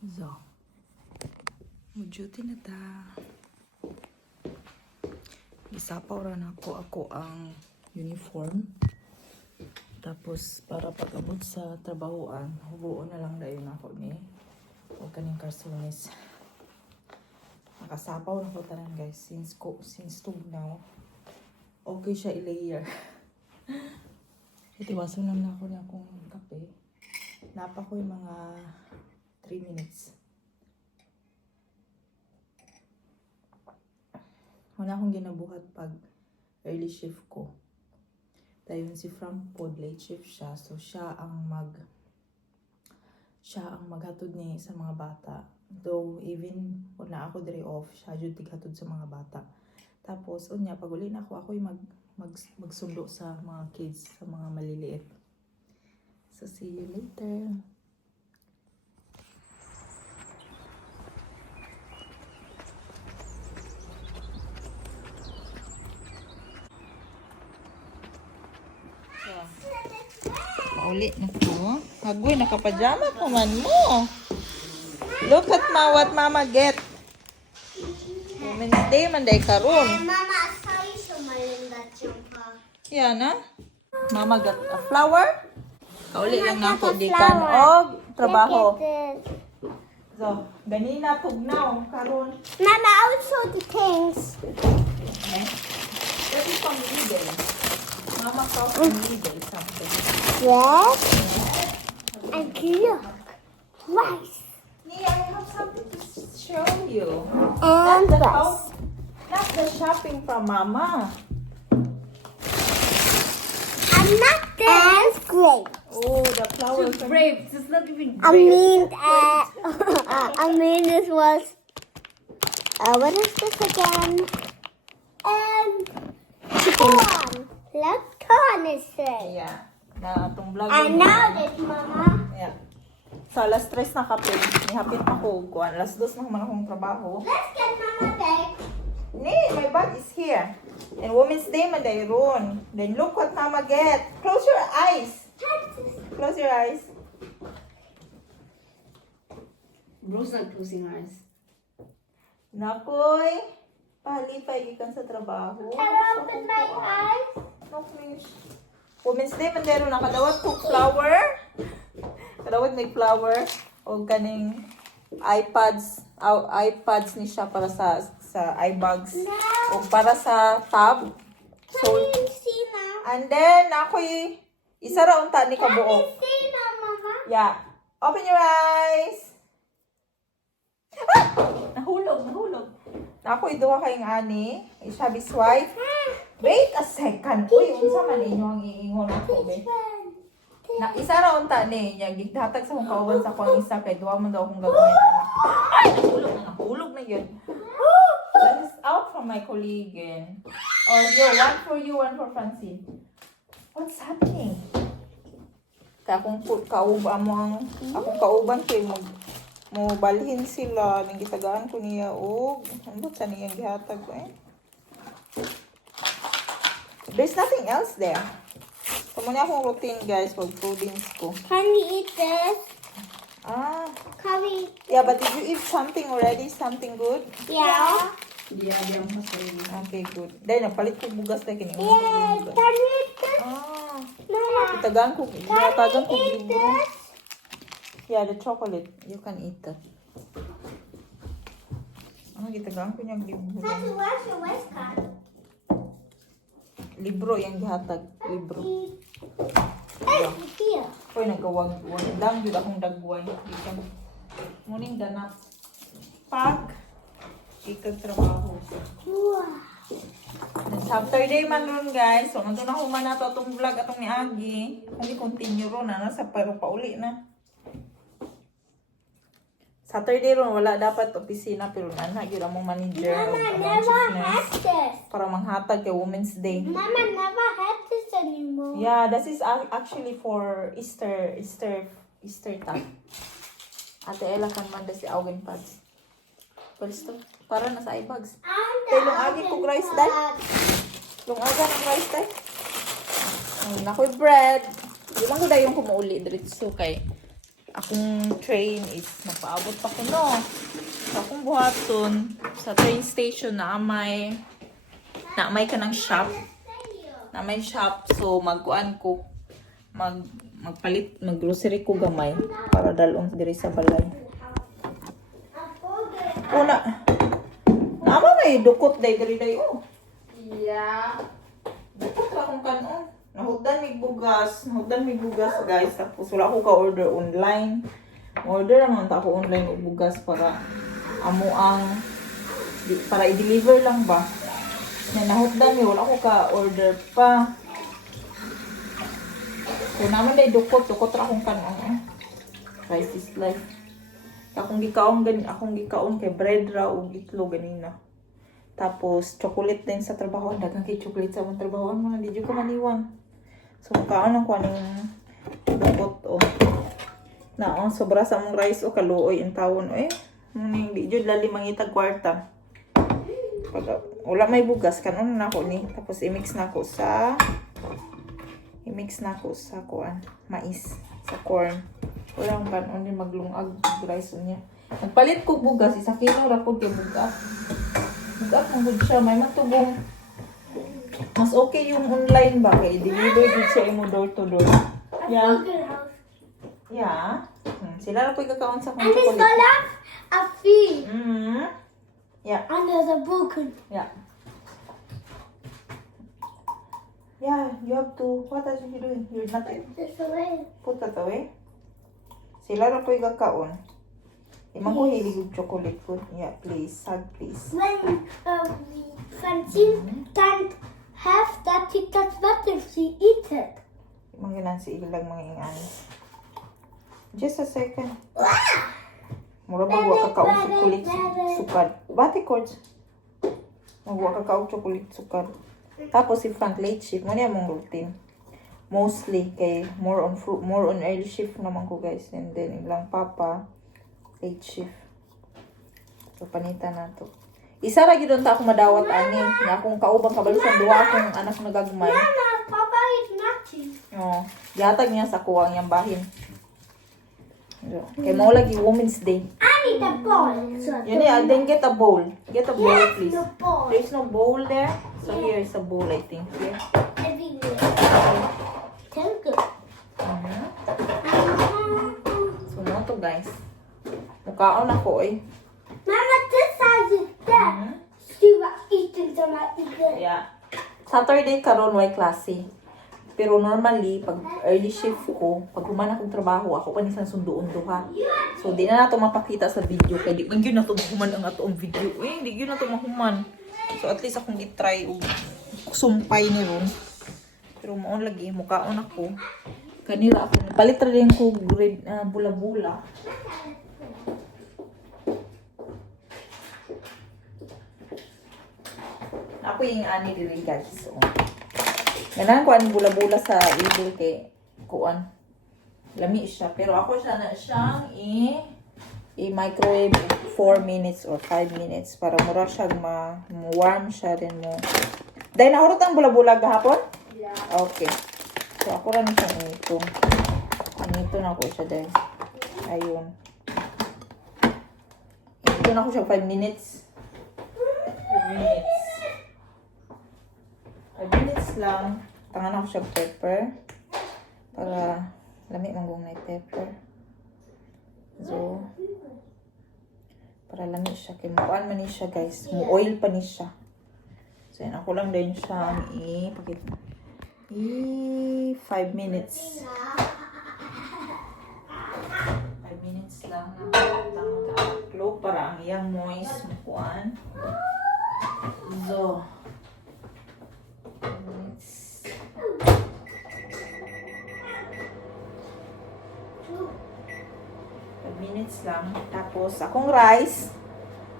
So, duty na ta. Isapaw ra na ako ang uniform. Tapos, para pag-abot sa trabahoan, hubuon na lang dayon ako ni. Huwag kaning karsones. Nakasapaw na ko tanan guys. Since tugnaw. Okay siya i-layer. Itiwasan lang na ako na akong kape. Napa ko yung mga 3 minutes. Wala akong ginabuhat pag early shift ko. Dahil si Frank po, late shift siya. So, siya ang maghatod ni sa mga bata. Though, even wala ako dire off, siya jud tighatod sa mga bata. Tapos, unya, pag uli na ako yung magsundo sa mga kids, sa mga maliliit. So, see you later. Pauli na ko. Hagoy, nakapajama pa man mo. Look at what mama get. Women's Day man day karon. Mama, I saw you so malinda jumper. Yan na. Mama got a flower. Pauli lang na ako got a gikan flower. og trabaho. Look at this. So, ganina tugnaw karon. Mama, I will show the things. Okay. That is from Lidl. Mama found from Lidl something. Yes. And look. Rice. Nee, I have something to show you. And Not the rice. house, not the shopping from Mama. I'm not there. And grape. Oh, the flowers. Grapes. It's not even grapes. I mean, this was. What is this again? Corn. Look, corn is there. Yeah. Na atong vlog. And now this, Mama. Yeah. So, alas 3 na kape. Nihapit na ko. Kuan. Alas 2 na man akong trabaho. Let's get Mama back. Nee, my bag is here. And Women's Day man day ron. Then look what Mama get. Close your eyes. Close your eyes. Bro's not closing her eyes. Nakoy. Palipay gikan sa trabaho. Can I open my eyes? No, please. Women's Day man day ron. Nakadawat ko flower. Kadawat may flower. O kaning iPads ni siya para sa iBags. No. O para sa tab. Can So, you see now? and then, ako'y isa ra unta ni Can you kabuok. see now, Mama? Yeah. Open your eyes. Ah! Nahulog. Ako'y duha kayong ani. Isabis wife. Wait a second. Uy, unsa man inyo ang iingon ako, be? Na isa ra unta ni nya gighatag sa akong kauban sa akong isa kay duha man daw akong gagawin anak. Ay, nahulog na yun. That is out from my colleague. Oh, yo, one for you, one for Francine. What's happening? Kaya akong kauban mo ang akong kauban kay mo balhin sila ning gitagaan ko niya og ano sa niyang gihatag ko There's nothing else there. Kamo na akong routine guys pag proteins ko. Can you eat this? Ah, Can we? yeah, but did you eat something already? Something good? Yeah. Yeah, I'm hustling. Okay, good. Dahil napalit ko bugas na kini. Yeah. Can you eat this? Ah, Mama. itagan ko Can you eat libro. this? Yeah, the chocolate. You can eat that. Ah, gitagan ko niyang libro. Can you wash your waistcoat? Libro yung gihatag. Libro. Hey, here. Koy nagawag. Dang jud akong dagway. Gikan. Muning ganap. Pag ikag trabaho. Wow. Saturday man ron guys. So, nandun na human na to atong vlog atong ni Agi. Hindi continue ron. Nasa pero pauli na. Saturday ron wala dapat opisina pero nana gyud among manager o Mama among never chief had nurse this. para manghatag kay Women's Day. Mama never had this anymore. Yeah, this is actually for Easter time. Ate Ella kan man si Augen Pads. Palisto para na sa iBags. Kay lungagi kog rice dai. Lungaga ng rice dai. Nakoy bread. Di man ko dayon kumuuli diretso kay akong train is magpaabot pa ko no. So akong buhaton sa train station na may ka ng shop. Na may shop, so magkuan ko. Mag-grocery ko gamay para dalong diri sa balay. Una. Nama may dukot diri oh. Yeah. Dukot ra kung kanon. Nahugdan mig bugas guys. Tapos wala ko ka-order online. Order naman ta ako online og bugas para para i-deliver lang ba. Na nahugdan mi wala ko ka-order pa. So naman day dukot ra kung kanon. Rice is life. Akong gikaon kay bread ra ug itlog ganina. Tapos chocolate din sa trabaho, daghang kay chocolate sa mong trabaho mo di jud ko maniwang. So kaon ang kuan dukot o. Naon sobra sa mong rice o kaluoy in tawon Muning di jud lali mangitag kwarta. Pag wala may bugas kanon na ako ni. Tapos i-mix na ako sa kuan, mais, sa corn. Wala akong kanon din maglungag rice niya. Nagpalit ko bugas, isa kilo ra pud kay bugas. Bugas ang good siya, may matubong. Mas okay yung online ba kay deliver gud sa imo door to door. Yeah. Yeah. Sila ra pud kakaon sa And it's chocolate. gonna have a fee. Yeah. And there's a broken. Yeah. Yeah, you have to. What are you doing? You're not This away. put that away. Sila ra pud kakaon. Imang ko hilig og chocolate food. Yeah, please. Hug, please. When Francine can't have that, she gets better if she eats it. Imang ginan si ilang mga ingani. Just a second. Mura ba wa kakaon chocolate sukad. Bati cords. Magwa kakaon chocolate sukad. Tapos si Frank late shift mo niya mong routine. Mostly kay more on early shift naman ko guys, and then ilang papa late shift. So panita na to. Isa ra gid ta ako madawat ani nga akong kaubang kabalisan duwa akong anak nagagmay. Mama, Papa is nothing. Oh, gihatag niya sa kuwang yang bahin. So, kay mao lagi Women's Day. I need a ball. So Yun then get a bowl. Get a bowl yes, please. the ball. There's no bowl there. So here is a bowl I think. Here. Everywhere. Thank you. Mhm. So mo to guys. Mukaon ako Mama, this size is there. She was eating some of it. Yeah. Saturday karon way klase. Pero normally, pag early shift ko, pag human akong trabaho, ako pa nisan sunduon duha. So, di na nato mapakita sa video. Kaya di man yun na ito mahuman ang atong video. Di yun na ito mahuman. So, at least akong itry o sumpay ni ron. Pero maon lagi, mukaon ako. Kanila ako. Palit rin ko grade bula-bula. Ako yung ani dili guys. So, ganang kuan bula-bula sa ibol kay kuan. Lami siya. Pero ako siya na siyang i-microwave 4 minutes or 5 minutes para mura siya warm siya din mo. Dahil naurot ang bula-bula gahapon? Yeah. Okay. So ako rin siya nito. Nito na ako siya dahil. Ayun. Ito na ako siya 5 minutes. 5 minutes. 5 minutes lang. Tangan ako siya pepper. Para lami manggong na pepper. So, para lami siya. Kaya mukaan man ni siya guys. Mu-oil pa ni siya. So, yan. Ako lang din siya. 5 minutes. 5 minutes lang. Tangan para ang iyang moist. Mukaan. So, 5 minutes. 5 minutes lang. Tapos, akong rice,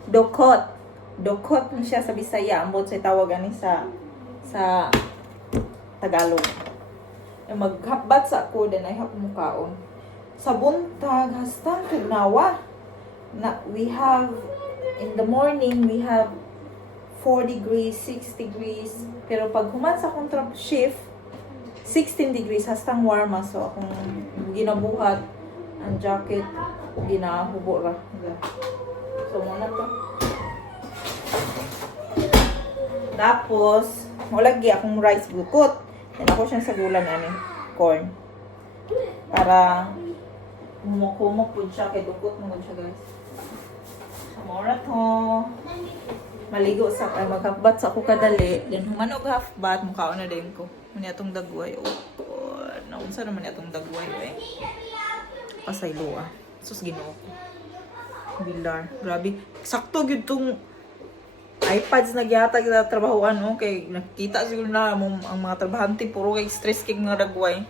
dokot. Dokot ni siya sa Bisaya. Ambot sa tawag ani sa Tagalog. Maghapbat sa ako, then I have mukaon. Sa buntag, hastang kagnawa. We have, in the morning, we have 4 degrees, 6 degrees. Pero pag human sa akong shift, 16 degrees, hastang warma. So, akong ginabuhat, Ang jacket, ginahubo ra. So, muna to. Tapos, lagi akong rice bukot. Yan ako siyang sagulan, corn. Para kumok po siya, kay dukot mo siya, guys. So, muna to. Maligo sa, maghabat sa ako kadali. Then, humanog half-bat, mukhaon na din ko. Muna itong dagway. Naunsa naman itong dagway, Pasaylo, Sus, ginoo ko. Bilar. Grabe. Sakto yun itong iPads na gyatag na trabahoan, kay nakita siguro na ang mga trabahante, puro kay stress kay nga dagway.